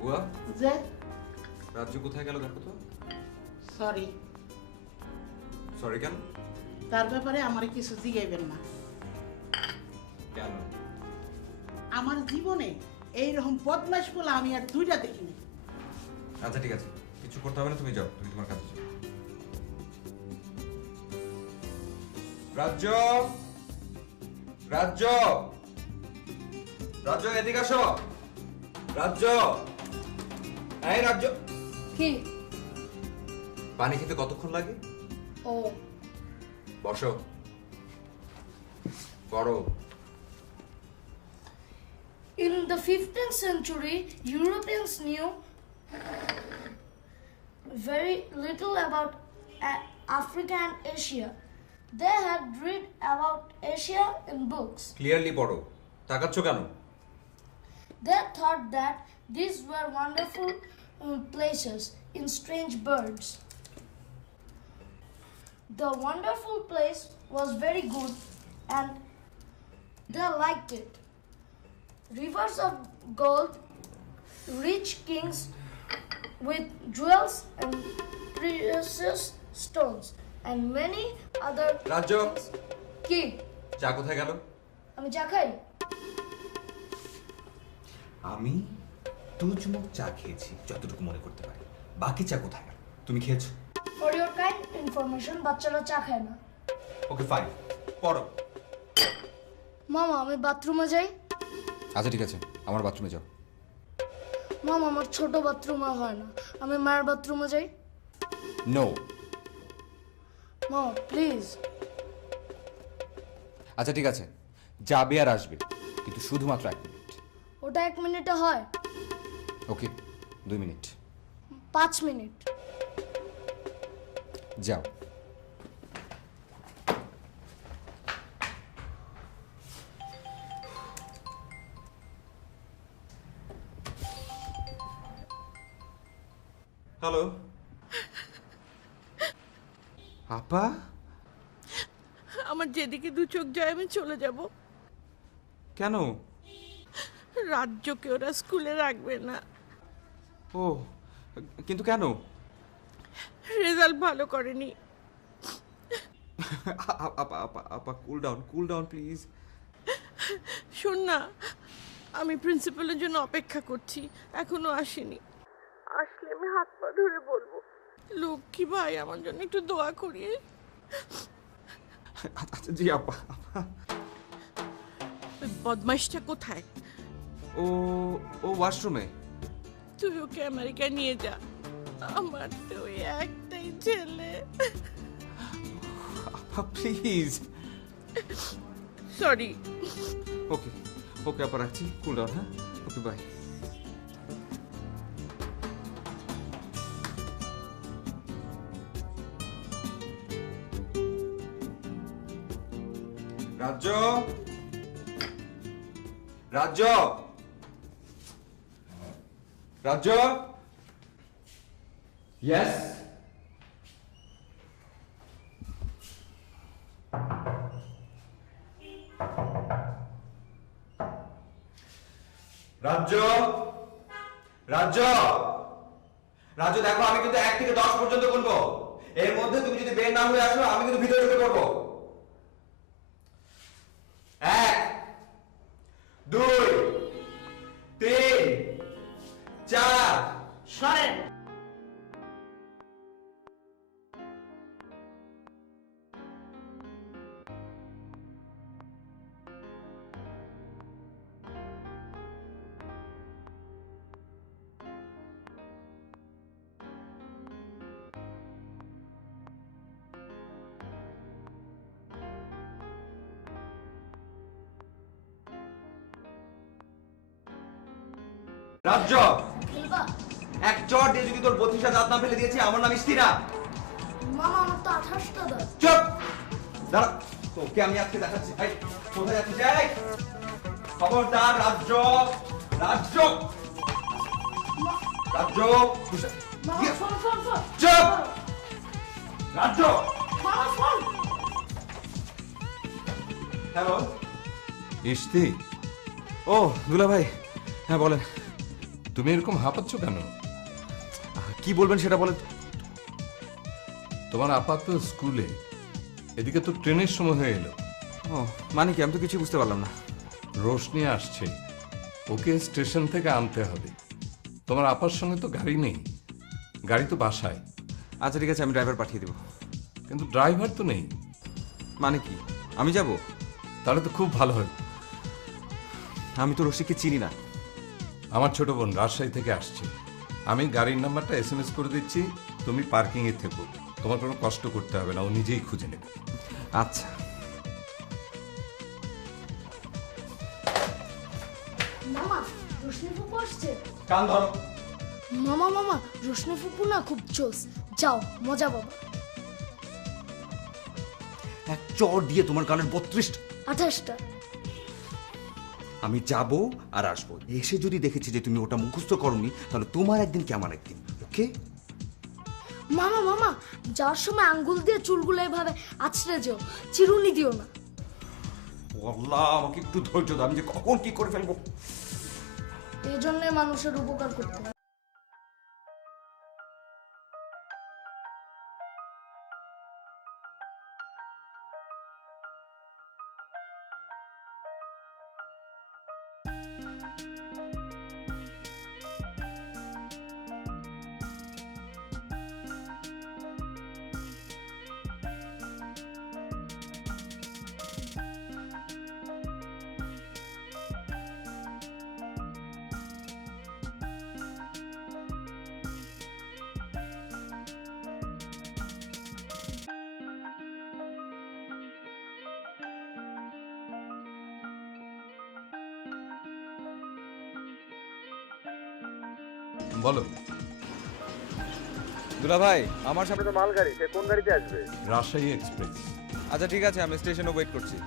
বুয়া যে রাজ্য কোথায় গেল দেখো তো। সরি, সরি কেন? তার ব্যাপারে আমার কিছু জিগাইবেন না। কেন? আমার জীবনে এইরকম বদমাশ বলে আমি আর দুইটা দেখিনি। আচ্ছা ঠিক আছে, কিছু করতে হবে না, তুমি যাও, তুমি তোমার কাছে যাও। রাজ্য, রাজ্য, রাজ্য এদিকে আসো। রাজ্য, এই রাজ্য। কি? পানি খেতে কতক্ষণ লাগে? ও বসো, করো। In the 15th century, Europeans knew very little about Africa and Asia. They had read about Asia in books. Clearly পড়ো, তাকাচ্ছ কেন? They thought that these were wonderful places in strange birds. The wonderful place was very good and they liked it. Rivers of gold, rich kings with jewels and precious stones, and many other রাজ্য, things. কি? চা কোথায় গেল? আমি চা খাই? আমি তুজমুখ চা খেয়েছি যতটুকু মনে করতে পারি, বাকি চা কোথায় গেল? তুমি খেয়েছো? For your kind information, বাচ্চারা চা খায় না। ওকে ফাইন, পড়ো। মামা আমি বাথরুমে যাই। আচ্ছা ঠিক আছে, আমার বাথরুমে যাও। মামা আমার ছোট বাথরুমে হয় না, আমি মায়ের বাথরুমে যাই। নো। মামা প্লিজ। আচ্ছা ঠিক আছে, যাবে আর আসবে, কিন্তু শুধুমাত্র 1 মিনিট। ওটা 1 মিনিটে হয়? ওকে, 2 মিনিট। 5 মিনিট। যাও। হ্যালো আপা, আমার যেদিকে দু চোখ যায় আমি চলে যাব। কেন? রাজ্যকে ওরা স্কুলে রাখবে না। ও কিন্তু কেন? রেজাল্ট ভালো করেনি। আপা আপা আপা কুল ডাউন প্লিজ। শোন না, আমি প্রিন্সিপালের জন্য অপেক্ষা করছি, এখনো আসেনি। আসলে আমি হাত পা ধরে বলবো, লক্ষ্মী ভাই আমার জন্য একটু দোয়া করিয়ে। আচ্ছা জি আপা। ওই বদমাইশটা কোথায়? ও ও ওয়াশরুমে। তুই ওকে আমেরিকা নিয়ে যা, আমার তো ওই একটাই ছেলে। আপা প্লিজ। সরি। ওকে ওকে আপা, রাখছি, কুল ডাউন। হ্যাঁ, ওকে বাই। রাজ্য, রাজ্য, রাজ্য, ইয়েস। রাজ্য, রাজ্য, রাজ্য দেখো, আমি কিন্তু 1 থেকে 10 পর্যন্ত গুনবো, এর মধ্যে তুমি যদি বের না হয়ে আসো আমি কিন্তু ভিতরে ঢুকে পড়বো। 1 2 3 4। সরেন। রাজ্য, খেলবা? এক চট দিয়ে যদি তোর 32টা দাঁত না ফেলে দিয়েছি, আমার নাম স্থিরা। মামা আমার তো 28টা দাঁত। চুপ, দাঁড়া, তোকে আমি আজকে দেখাচ্ছি। এই কোথায় যাচ্ছিস? এই খবরদার, রাজ্য, রাজ্য, রাজ্য, মামা ফোন ফোন ফোন। চুপ, রাজ্য। মামা ফোন। হ্যালো ইশতি। ও দুলা ভাই, হ্যাঁ বলেন। তুমি এরকম হাঁপাচ্ছ কেন? কি বলবেন সেটা বলেন। তোমার আপাত স্কুলে, এদিকে তো ট্রেনের সময় হয়ে এলো। ও মানে কি, আমি তো কিছু বুঝতে পারলাম না। রোশনি আসছে, ওকে স্টেশন থেকে আনতে হবে। তোমার আপার সঙ্গে তো গাড়ি নেই, গাড়ি তো বাসায়। আচ্ছা ঠিক আছে, আমি ড্রাইভার পাঠিয়ে দেবো। কিন্তু ড্রাইভার তো নেই। মানে কি, আমি যাব? তাহলে তো খুব ভালো হয়। আমি তো রশিদকে চিনি না। আমার ছোট বোন রাজশাহী থেকে আসছে, আমি গাড়ির নাম্বারটা SMS করে দিচ্ছি, তুমি পার্কিংয়ে থেকো, তোমার কোনো কষ্ট করতে হবে না, ও নিজেই খুঁজে নেবে। আচ্ছা। মামা, রোশনি ফুপু আসছে। কান ধরো। মামা মামা, রোশনি ফুপু না খুব জোস। যাও, মজা বাবা। এক চর দিয়ে তোমার কানের 32টা। 28টা। আমি যাব আর আসবো, এসে যদি দেখেছি যে তুমি ওটা মুখস্থ করনি, তাহলে তোমার একদিন কি আমার একদিন। ওকে? মামা মামা, যাওয়ার সময় আঙ্গুল দিয়ে চুলগুলো এভাবে আছড়ে যেও, চিরুনি দিও না। আল্লাহ, আমাকে একটু ধৈর্য দাও, আমি যে কখন কি করে ফেলবো। এই জন্য মানুষের উপকার করতে হয়। বলো। দুলা ভাই, আমার সামনে তো মালগাড়ি, সে কোন গাড়িতে আসবে? রাজশাহী এক্সপ্রেস। আচ্ছা ঠিক আছে, আমি স্টেশনে ওয়েট করছি।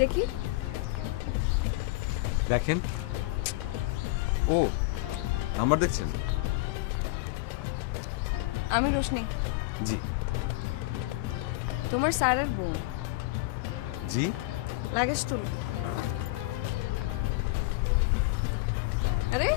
দেখি। দেখেন। ও, নাম্বার দেখছেন? আমি রোশনি, জি। তোমার স্যারের বোন। জি। লাগেজ তুল। আরে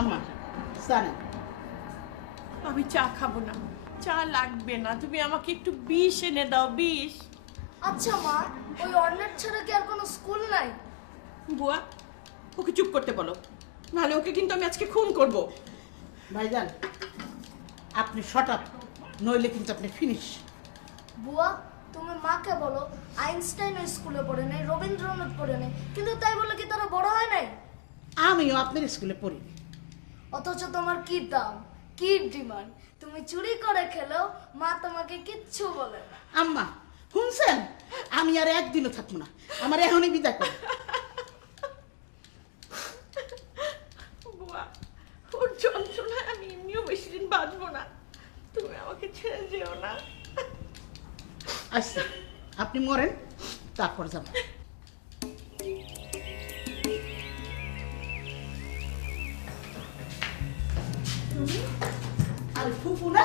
আম্মা সানা, আমি চা খাবো না, চা লাগবে না, তুমি আমাকে একটু বিষ এনে দাও, বিষ। আচ্ছা মা, ওই অর্ণের ছাড়া কি আর কোনো স্কুল নাই? বুয়া, ওকে চুপ করতে বলো, নাহলে ওকে কিন্তু আমি আজকে খুন করব। ভাইজান আপনি শট আপ, নইলে কিন্তু আপনি ফিনিশ। বুয়া, তুমি মাকে বলো আইনস্টাইন স্কুলে পড়ে নেই, রবীন্দ্রনাথ পড়ে নেই, কিন্তু তাই বলে কি তারা বড় হয় নাই? আমিও আপনার স্কুলে পড়ি। অথচ তোমার কি দাম, কি ডিমান্ড, তুমি চুরি করে খেলেও মা তোমাকে কিচ্ছু বলে না। আম্মা শুনছেন, আমি আর একদিনও থাকবো না, আমার এখনই বিদায় করো। বুয়া, ওর যন্ত্রণায় আমি এমনিও বেশি দিন বাঁচবো না, তুমি আমাকে ছেড়ে যেও না। আচ্ছা আপনি মরেন, তারপর যাবো। আরে ফুপু না?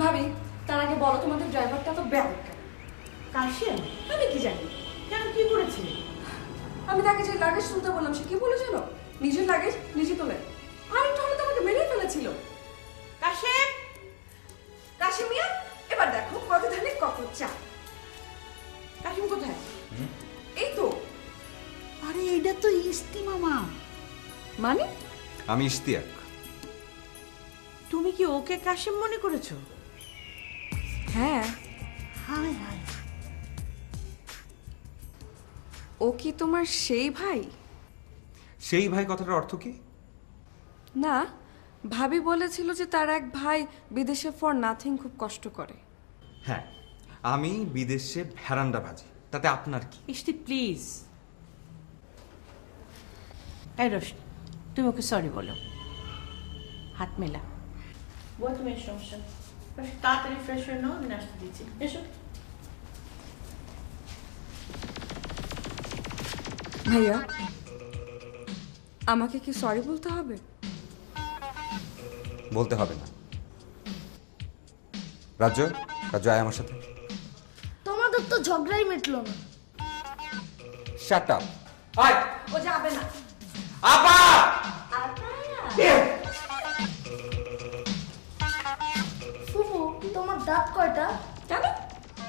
ভাবি, তার আগে বলো তোমাদের ড্রাইভারটা তো ব্যাপক কেন? কাশেম আমি কি জানি? কেন, কি করেছে? আমি তাকে যে লাগেজ তুলতে বললাম সে কি বলেছিল? নিজের লাগেজ নিজে তোলে। আর একটু হলে তোমাকে মেরে ফেলেছিল। কাশেম, কাশিমিয়া, এবার দেখো কত ধানে কত চা। কাশিম কোথায়? এই তো। আরে এটা তো ইস্তি মামা। মানে? আমি ইশতিয়াক। তুমি কি ওকে কাশিম মনে করেছো? হ্যাঁ। হায় হায়, ও কি তোমার সেই ভাই? সেই ভাই কথাটার অর্থ কি? না, ভাবি বলেছিল যে তার এক ভাই বিদেশে ফর নাথিং খুব কষ্ট করে। হ্যাঁ, আমি বিদেশে ভ্যারান্ডা ভাজি, তাতে আপনার কি? ইশতি প্লিজ। এই রোশনি, তুমি ওকে সরি বলো। হাত মেলা। বল তুমি এর সমস্যা। তাড়াতাড়ি ফ্রেশ হয়ে নাও, আমি নাস্তা দিচ্ছি। এসো। ভাইয়া, আমাকে কি সরি বলতে হবে? বলতে হবে না। রাজ্য, রাজ্য আয় আমার সাথে। তোমাদের তো ঝগড়াই মিটলো না। Shut up. আয় ও যাবে না। আপা! ফুফু, তোমার দাঁত কয়টা? কেন?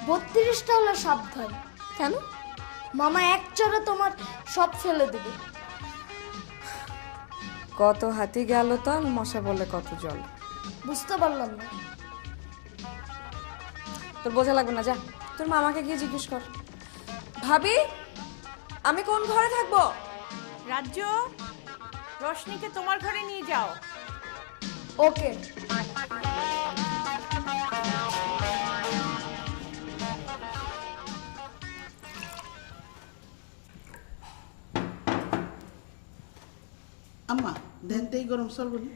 32টা হলে সাবধান। কেন? মামা এক চড়ে তোমার সব ফেলে দেবে। কত হাতি গেল তল, মশা বলে কত জল। বুঝতে পারলাম না। তোর বোঝা লাগবে না, যা তোর মামাকে গিয়ে জিজ্ঞেস কর। ভাবি, আমি কোন ঘরে থাকবো? রাজ্য, রোশনিকে তোমার ঘরে নিয়ে যাও। ওকে। আম্মা দেন তো এই গরম চলবো না?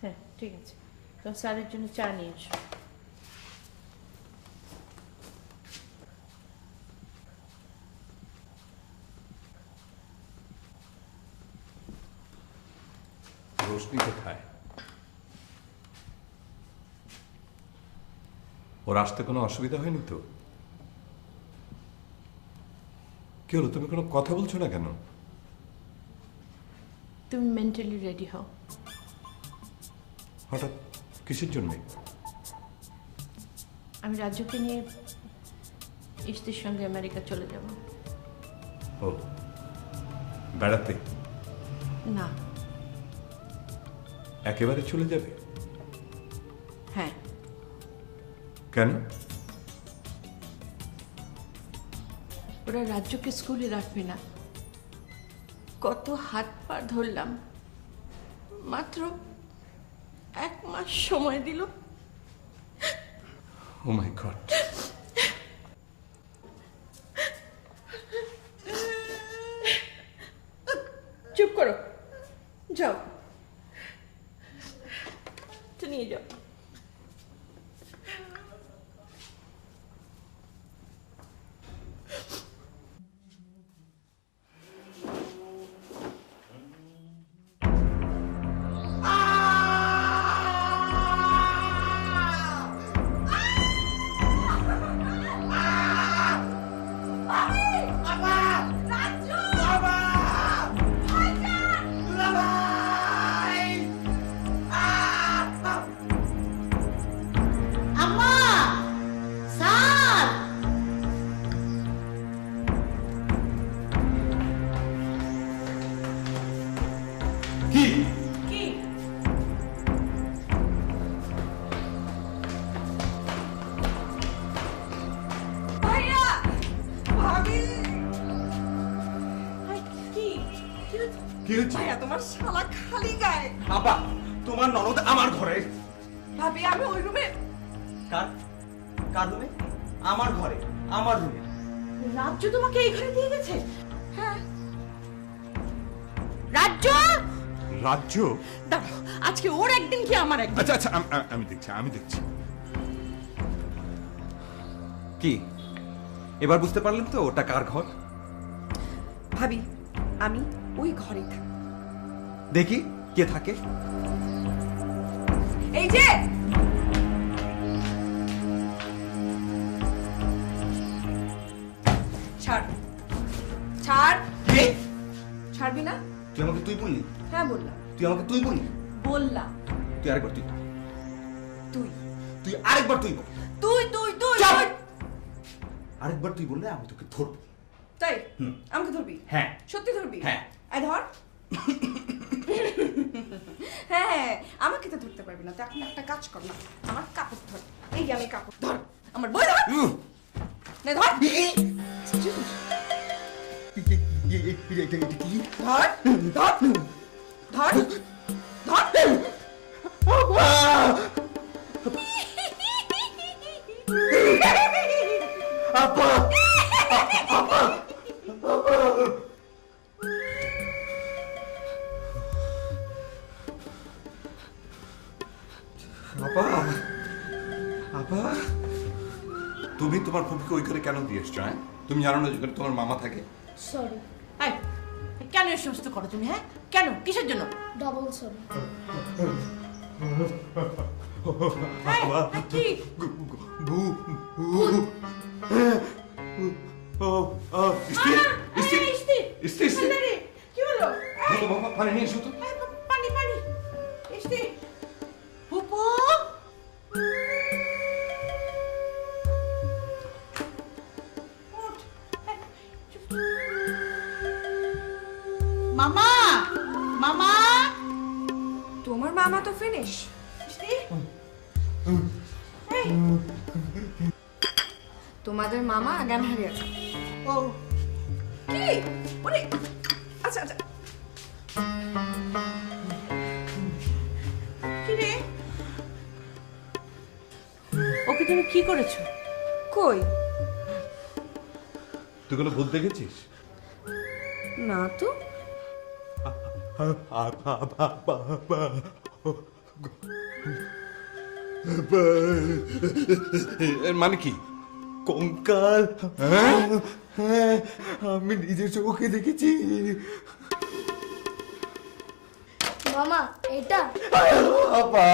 হ্যাঁ ঠিক আছে, তো স্যারের জন্য চা নিয়ে এসো। রোশনি কোথায়? ওর আসতে কোনো অসুবিধা হয়নি তো? কি হলো, তুমি কোনো কথা বলছো না কেন? তুমি মেন্টালি রেডি হও। হঠাৎ কিসের জন্যে? আমি রাজ্যকে নিয়ে ইশতির সঙ্গে আমেরিকা চলে যাব। ও, বেড়াতে? না। একেবারে চলে যাবে? হ্যাঁ। কেন? ওরা রাজ্যকে স্কুলে রাখবে না। কত হাত পা ধরলাম, মাত্র 1 মাস সময় দিল। ও মাই গড। চুপ করো, যাও, তো নিয়ে যাও। কি হচ্ছে? ভাইয়া তোমার শালা খালি গায়ে। আপা তোমার ননদ আমার ঘরে। ভাবি আমি ওই রুমে। কার কার রুমে? আমার ঘরে, আমার রুমে। রাজ্য তোমাকে এই ঘরে দিয়ে গেছে? হ্যাঁ রাজ্য রাজ্য? দাঁড়াও, আজকে ওর একদিন কি আমার একদিন। আচ্ছা আচ্ছা আমি দেখছি। কি এবার বুঝতে পারলেন তো ওটা কার ঘর? ভাবি আমি ওই ঘরেই থাকি। দেখি কে থাকে। এই যে ছাড় ছাড়। কি? ছাড়বি না? তুই আমাকে তুই বললি? হ্যাঁ বললাম। তুই আমাকে তুই বললি? বললাম। তুই আরেকবার তুই বল। তুই তুই আরেকবার তুই বল। তুই তুই তুই চুপ! তুই। আরেকবার তুই বললে আমি তোকে ধরবো। তাই আমাকে ধরবি? হ্যাঁ। সত্যি ধরবি? হ্যাঁ। এই ধর। হ্যাঁ আমাকে তো ধরতে পারবি না। তো এখন একটা কাজ কর না, আমার কাপড় ধর। এই যে আমি কাপড় ধর, আমার বই ধর। নে ধর। ধর ধর ধর ধর। আপা আপা আপা তুমি তোমার ফুপিকে ওই ঘরে কেন দিয়ে এসছো? হ্যাঁ, তুমি জানো না যেখানে তোমার মামা থাকে? সরি, এই, কেন এই সমস্ত করো তুমি? হ্যাঁ কেন, কিসের জন্য? Double sorry. কি কি হলো? পানি নিয়ে এসো তো। পানি পানি। ফুপু মামা, মামা। তোমার মামা তো ফিনিশ। তোমাদের মামা জ্ঞান হারিয়েছে। ও কি? ওরে আচ্ছা আচ্ছা। কি রে, ওকে তুমি কি করেছো? কই? তুই কোনো ভূত দেখেছিস? না তো। এর মানে কি? কঙ্কাল। হ্যাঁ আমি নিজের চোখে দেখেছি। মামা এটা আপা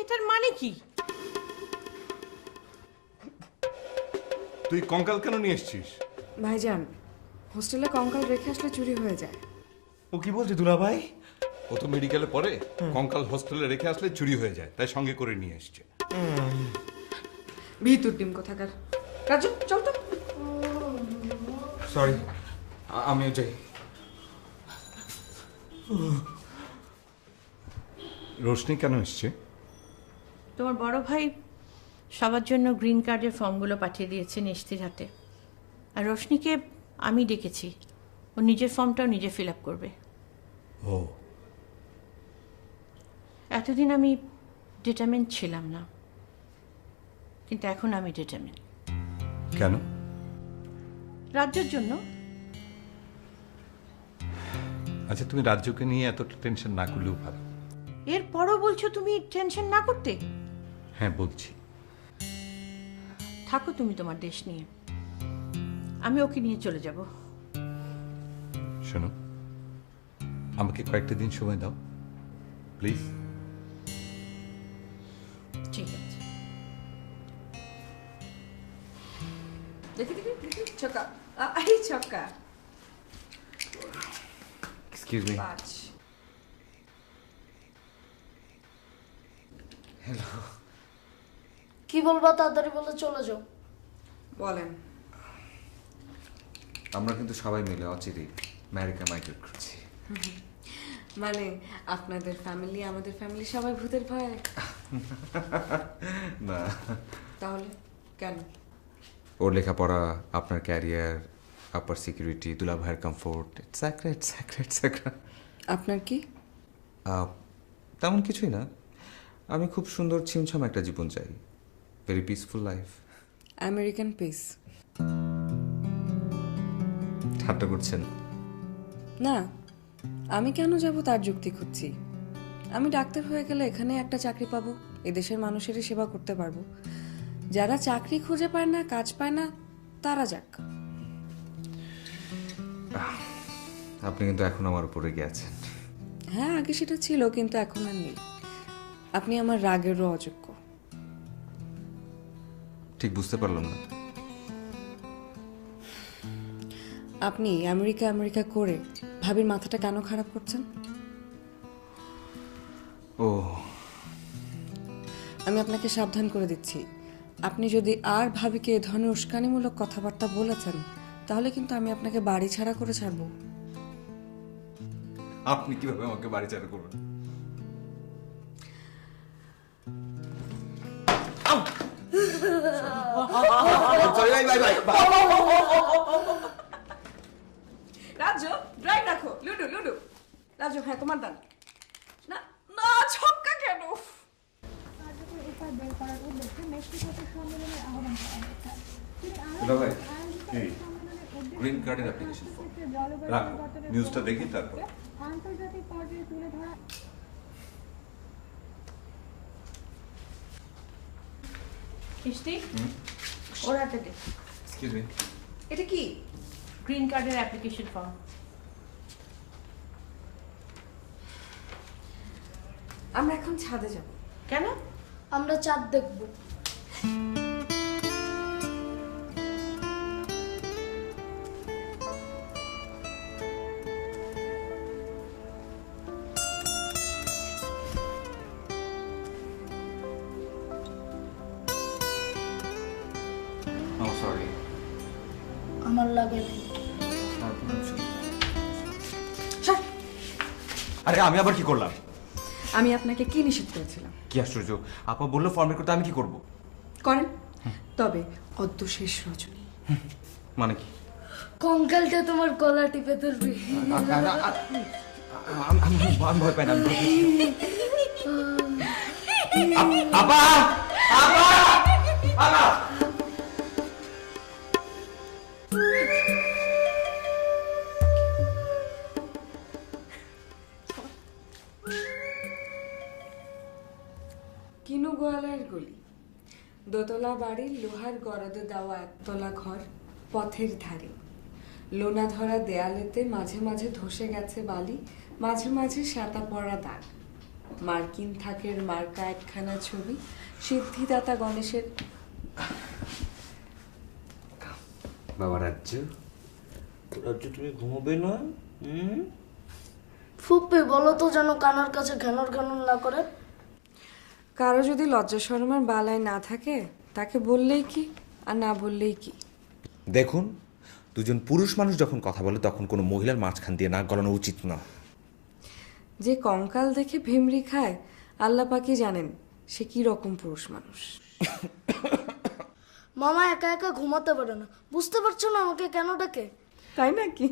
এটার মানে কি? তুই কঙ্কাল কেন নিয়ে এসছিস? ভাইজান হোস্টেলে কঙ্কাল রেখে আসলে চুরি হয়ে যায়। ও কি বলছে দুলা ভাই? ও তো মেডিকেলে পড়ে, কঙ্কাল হোস্টেলে রেখে আসলে চুরি হয়ে যায়, তাই সঙ্গে করে নিয়ে এসছে। ভিতর টিম কোথাকার। রাজু চল তো। সরি আমিও যাই। রোশনি কেন এসছে? তোমার বড় ভাই সবার জন্য গ্রিন কার্ডের ফর্মগুলো পাঠিয়ে দিয়েছে নিষ্ঠির হাতে। আর রোশনিকে আমি ডেকেছি, ও নিজের ফর্মটাও নিজে ফিল আপ করবে। ও এতদিন আমি ডিটারমেন্ট ছিলাম না, কিন্তু এখন আমি ডিটারমেন্ট। কেন? রাজ্যের জন্য। আচ্ছা, তুমি রাজ্যকে নিয়ে এতটা টেনশন না করলেও ভালো। এরপরও বলছো তুমি টেনশন না করতে? হ্যাঁ বলছি। থাকো তুমি তোমার দেশ নিয়ে, আমি ওকে নিয়ে চলে যাব। শোনো, আমাকে কয়েকটা দিন সময় দাও প্লিজ। ঠিক আছে। দেখি দেখি দেখি ছক্কা। এই ছক্কা। Excuse me. 5। কি বলবা তাড়াতাড়ি বলে চলে যাও। বলেন। আমরা কিন্তু সবাই মিলে অচিরেই আমেরিকা মাইগ্রেট করছি। মানে আপনাদের ফ্যামিলি আমাদের ফ্যামিলি সবাই ভূতের ভয়? না, তাহলে কেন? ওর লেখাপড়া, আপনার ক্যারিয়ার, আপার সিকিউরিটি, দুলাভাইয়ের কমফোর্ট, এটসেট্রা এটসেট্রা এটসেট্রা। আপনার কি? তেমন কিছুই না, আমি খুব সুন্দর ছিমছাম একটা জীবন চাই, very peaceful life. American piece? ঠাট্টা করছেন? না, আমি কেন যাব তার যুক্তি খুঁজছি। আমি ডাক্তার হয়ে গেলে এখানে একটা চাকরি পাবো, এদেশের মানুষেরই সেবা করতে পারবো। যারা চাকরি খুঁজে পায় না, কাজ পায় না, তারা যাক। আপনি কিন্তু এখন আমার উপরে গিয়েছেন। হ্যাঁ, আগে সেটা ছিল, কিন্তু এখন আর নেই। আপনি আমার রাগেরও অযোগ্য। ঠিক বুঝতে পারলাম না। আপনি আমেরিকা আমেরিকা করে ভাবির মাথাটা কেন খারাপ করছেন? ও, আমি আপনাকে সাবধান করে দিচ্ছি, আপনি যদি আর ভাবিকে এ ধরনের উস্কানিমূলক কথাবার্তা বলেছেন, তাহলে কিন্তু আমি আপনাকে বাড়ি ছাড়া করে ছাড়বো। আপনি কিভাবে আমাকে বাড়ি ছাড়া করবেন? রাজু, ড্রাইভ রাখো। Ludo ludo. রাজু, হ্যাঁ তোমার দান। না না, ছক্কা কেন? দুলাভাই, গ্রিন কার্ডের অ্যাপ্লিকেশন ফর্ম রাখো, নিউজটা দেখি তারপর। আন্তর্জাতিক পর্যায়ে তুলে ধরা। কৃষ্টি, ওর হাতে দে। এক্সকিউজ মি, এটা কি? গ্রিন কার্ডের অ্যাপ্লিকেশন ফর্ম। আমরা এখন ছাদে যাব। কেন? আমরা চাঁদ দেখবো। সরি। আমার লাগে না। আরে আমি আবার কি করলাম? আমি আপনাকে কি নিষেধ করেছিলাম? কি আশ্চর্য, আপা বললো ফর্মেট করতে, আমি কি করব? করেন, তবে অদ্য শেষ রজনী। মানে কি? কঙ্কালটা তোমার গলা টিপে ধরবি। আমি ভয় পাই না, আমি আপা আপা আপা। কিনু গোয়ালার গলি, দোতলা বাড়ির লোহার গরদে দেওয়া একতলা ঘর, পথের ধারে লোনা ধরা দেয়ালেতে মাঝে মাঝে ধসে গেছে বালি, মাঝে মাঝে সাতা পড়া দাগ, মার্কিন থাকের মার্কা একখানা ছবি, সিদ্ধিদাতা গণেশের। বাবা রাজ্য, রাজ্য তুমি ঘুমোবে না? ফুপি বলো তো যেন কানার কাছে ঘ্যানর ঘ্যানর না করে। কারো যদি লজ্জা শরমের বালায় না থাকে, তাকে বললেই কি আর না বললেই কি। দেখুন, দুজন পুরুষ মানুষ যখন কথা বলে তখন কোনো মহিলার মাঝখান দিয়ে নাক গলানো উচিত না। যে কঙ্কাল দেখে ভেমরি খায়, আল্লাহ পাকি জানেন সে কি রকম পুরুষ মানুষ। মামা একা একা ঘুমাতে পারে না, বুঝতে পারছো না আমাকে কেন ডাকে? তাই নাকি?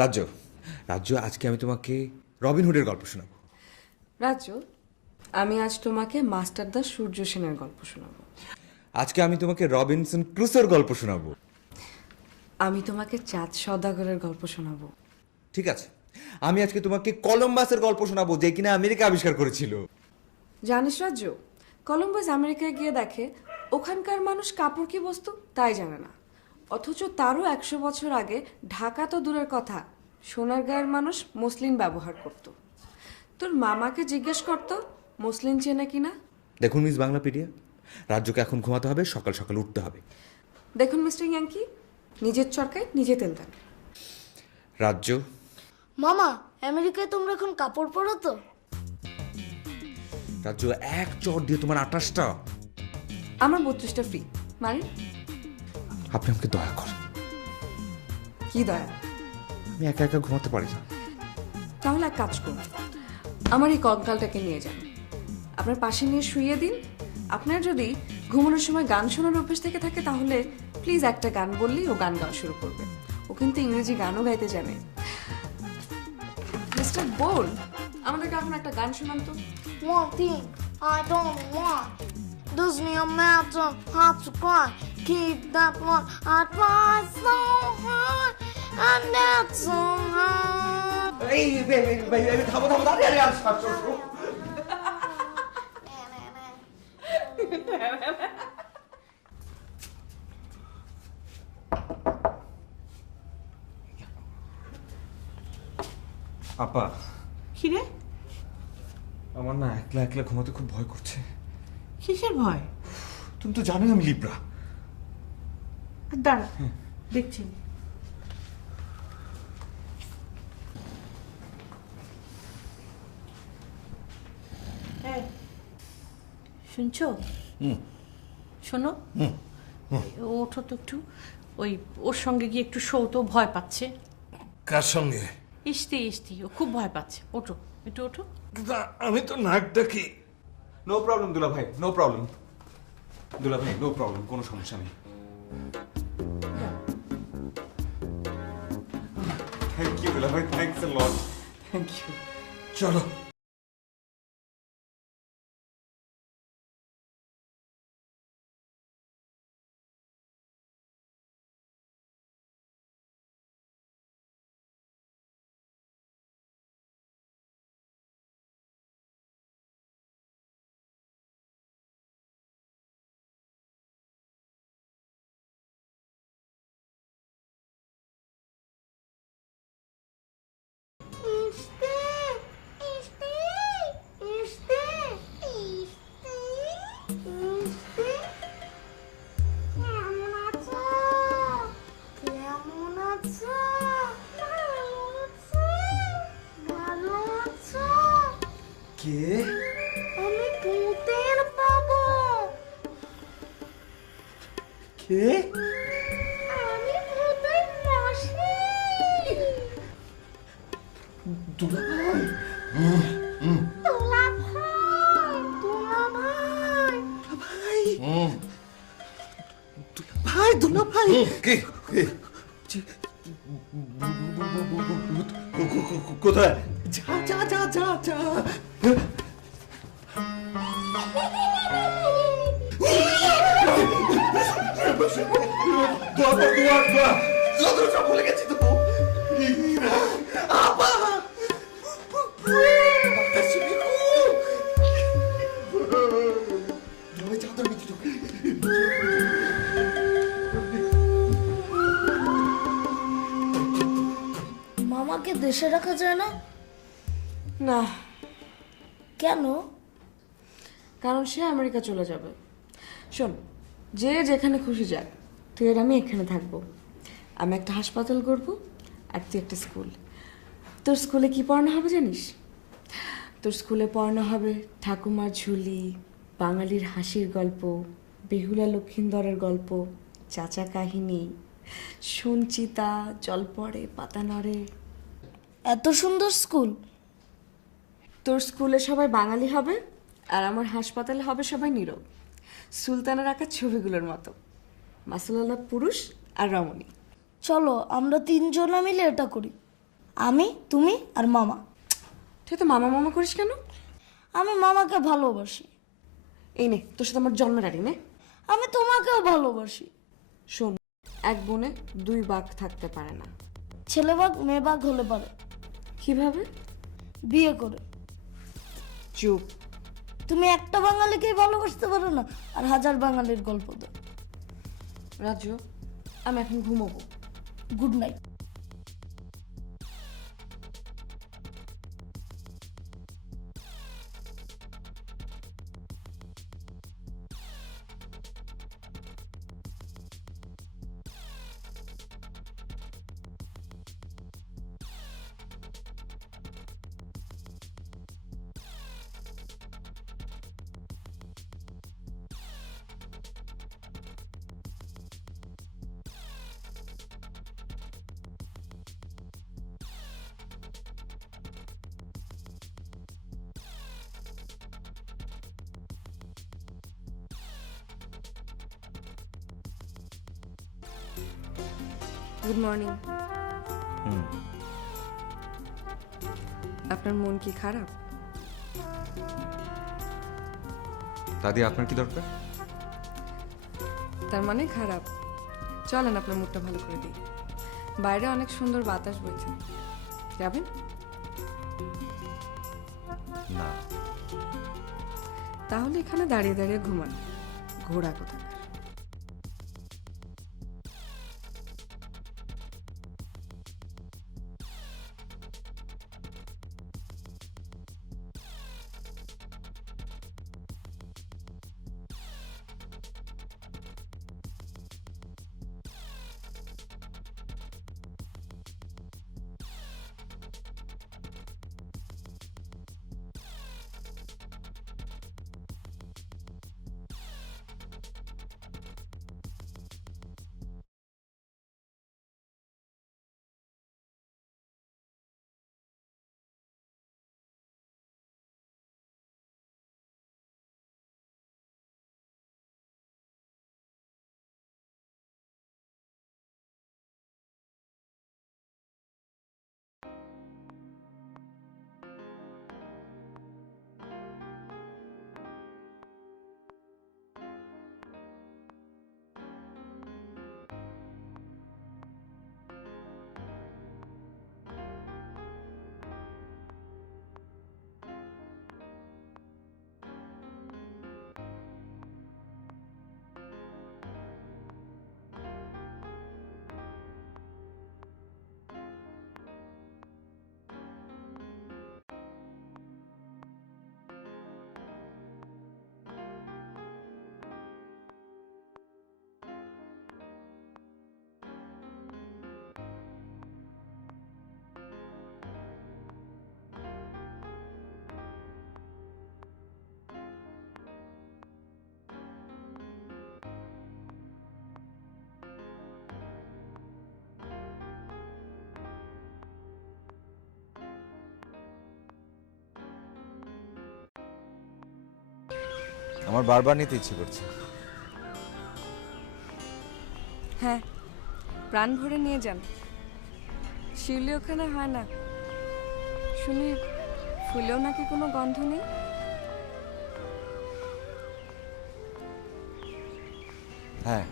রাজ্য, রাজ্য, আজকে আমি তোমাকে রবিনহুডের গল্প শোনাবো। রাজ্য, আমি আজ তোমাকে মাস্টার দা সূর্য সেনের গল্প শোনাবো। আজকে আমি তোমাকে রবিনসন ক্রুসোর গল্প শোনাবো। আমি তোমাকে চাঁদ সওদাগরের গল্প শোনাবো। ঠিক আছে, আমি আজকে তোমাকে কলম্বাসের গল্প শোনাবো, যে কিনা আমেরিকা আবিষ্কার করেছিল। জানিস রাজ্য, কলম্বাস আমেরিকায় গিয়ে দেখে ওখানকার মানুষ কাপড় কি বস্তু তাই জানে না, অথচ তারও 100 বছর আগে ঢাকা তো দূরের কথা, সোনারগাঁয়ের মানুষ মসলিন ব্যবহার করত। তোর মামাকে জিজ্ঞেস করতো মসলিন চেনে কিনা। দেখুন মিস বাংলাপিডিয়া, রাজ্যকে এখন ঘুমাতে হবে, সকাল সকাল উঠতে হবে। দেখুন মিস্টার ইয়াঙ্কি, নিজের চরকায় নিজে তেল দেন। রাজ্য, মামা আমেরিকায় তোমরা এখন কাপড় পরো তো? রাজ্য, এক চট দিয়ে তোমার 28টা। আমার 32টা ফ্রি, মানে আপনি আমাকে দয়া করেন, কি দয়া? আমি একা একা ঘুমাতে পারি না। তাহলে এক কাজ করুন, আমার এই কঙ্কালটাকে নিয়ে যান, আপনার পাশে নিয়ে শুইয়ে দিন। আপনার যদি ঘুমানোর সময় গান শোনার অভ্যেস থেকে থাকে, তাহলে প্লিজ একটা গান বললেই ও গান গাওয়া শুরু করবে। ও কিন্তু ইংরেজি গানও গাইতে জানে। মিস্টার বোল, আমাদেরকে এখন একটা গান শোনান তো। One thing I don't want. Does me a matter how to cry. Keep that one I try so hard. And that's so hard. এই থামো থামো দাঁড়িয়ে আর আপা, কি রে? আমার না একলা একলা ঘুমাতে খুব ভয় করছে। কিসের ভয়? তুমি তো জানোই আমি লিব্রা। দাঁড়া, দেখছি। এই, শুনছো? শোনো, ওঠো তো একটু, ওই ওর সঙ্গে গিয়ে একটু শো, তো ভয় পাচ্ছে। কার সঙ্গে? ইস্তি ও খুব ভয় পাচ্ছে। ওঠো, একটু ওঠো। আমি তো নাক ডাকি। নো প্রবলেম দুলা ভাই, নো প্রবলেম। দুলা ভাই, নো প্রবলেম, কোনো সমস্যা নেই। থ্যাংক ইউ দুলা ভাই, thanks a lot. Thank you. চলো। কে? আমি ভূতের বাবু। কে? আমি ভূতের মাসি। দুলা ভাই। দুলা ভাই, দুলা ভাই। ভাই দুলা ভাই। কি? কোথায়? যা যা যা যা যা। ভুলে গেছি তো। আপা চাদর নিচে ঢুকে। মামাকে দেশে রাখা যায় না? না, কেন? কারণ সে আমেরিকা চলে যাবে। শোন, যে যেখানে খুশি যাক, তুই আর আমি এখানে থাকবো। আমি একটা হাসপাতাল করব, আর তুই একটা স্কুল। তোর স্কুলে কি পড়ানো হবে জানিস? তোর স্কুলে পড়ানো হবে ঠাকুমার ঝুলি, বাঙালির হাসির গল্প, বেহুলা লক্ষিন্দরের গল্প, চাচা কাহিনী, সঞ্চিতা, জল পড়ে পাতা নড়ে। এত সুন্দর স্কুল। তোর স্কুলে সবাই বাঙালি হবে, আর আমার হাসপাতালে হবে সবাই নীরব, সুলতানের আঁকা ছবিগুলোর মতো, মাসালাল্লাহ পুরুষ আর রমণী। চলো আমরা তিনজনে মিলে এটা করি, আমি, তুমি আর মামা। তুই তো মামা মামা করিস কেন? আমি মামাকে ভালোবাসি। এই নে, তোর সাথে আমার জন্মের আড়ি নে। আমি তোমাকেও ভালোবাসি। শোন, এক বনে দুই বাঘ থাকতে পারে না। ছেলে বাঘ মেয়ে বাঘ হলে পারে। কিভাবে? বিয়ে করে। চুপ। তুমি একটা বাঙালিকেই ভালোবাসতে পারো না, আর হাজার বাঙালির গল্প দাও। রাজু, আমি এখন ঘুমোবো। Good night. Good morning. আপনার মন কি খারাপ? দাদি আপনার কি দরকার? তার মানে খারাপ। চলেন আপনার মুডটা ভালো করে দিই। বাইরে অনেক সুন্দর বাতাস বইছে, যাবেন? না। তাহলে এখানে দাঁড়িয়ে দাঁড়িয়ে ঘুমান, ঘোড়া কোথাকার। আমার বারবার নিতে ইচ্ছে করছে। হ্যাঁ, প্রাণ ভরে নিয়ে যান। শিউলি ওখানে হয় না, শুনি ফুলেও নাকি কোনো গন্ধ নেই। হ্যাঁ।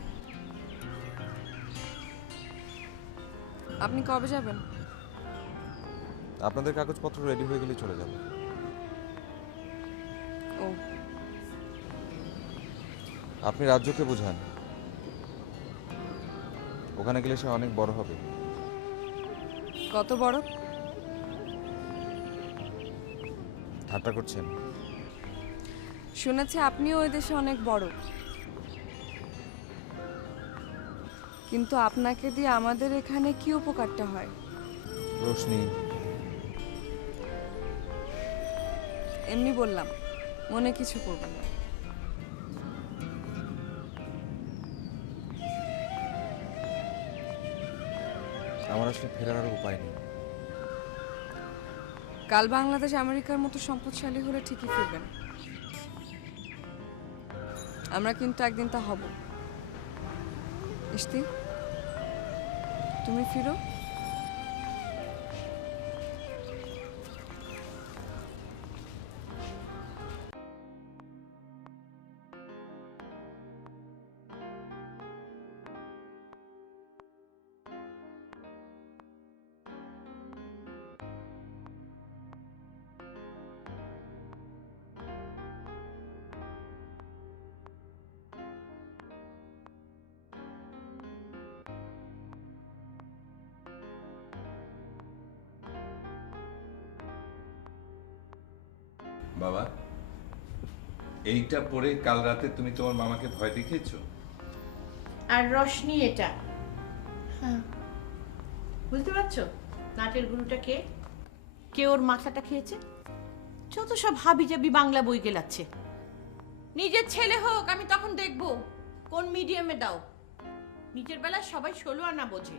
আপনি কবে যাবেন? আপনাদের কাগজপত্র রেডি হয়ে গেলে চলে যাব। ও, আপনি রাজ্যকে বোঝান, ওখানে গেলে সে অনেক বড় হবে। কত বড়? ঠাট্টা করছেন? শুনেছি আপনিও ওই দেশে অনেক বড়, কিন্তু আপনাকে দিয়ে আমাদের এখানে কি উপকারটা হয়? রোশনি, এমনি বললাম, মনে কিছু করবেন না। আমার আসলে ফেরার আর উপায় নেই। কাল বাংলাদেশ আমেরিকার মতো সম্পদশালী হলে ঠিকই ফিরবেন। আমরা কিন্তু একদিন তা হব। ইশতি, তুমি ফিরো। বাবা, এইটা পরে কাল রাতে তুমি তোমার মামাকে ভয় দেখিয়েছো? আর রশনি এটা, হ্যাঁ বুঝতে পারছো নাটের গুরুটা কে? কে ওর মাথাটা খেয়েছে? যত সব হাবি জাবি বাংলা বই গেলাচ্ছে। নিজের ছেলে হোক, আমি তখন দেখবো কোন মিডিয়ামে দাও। নিজের বেলায় সবাই 16 আনা বোঝে।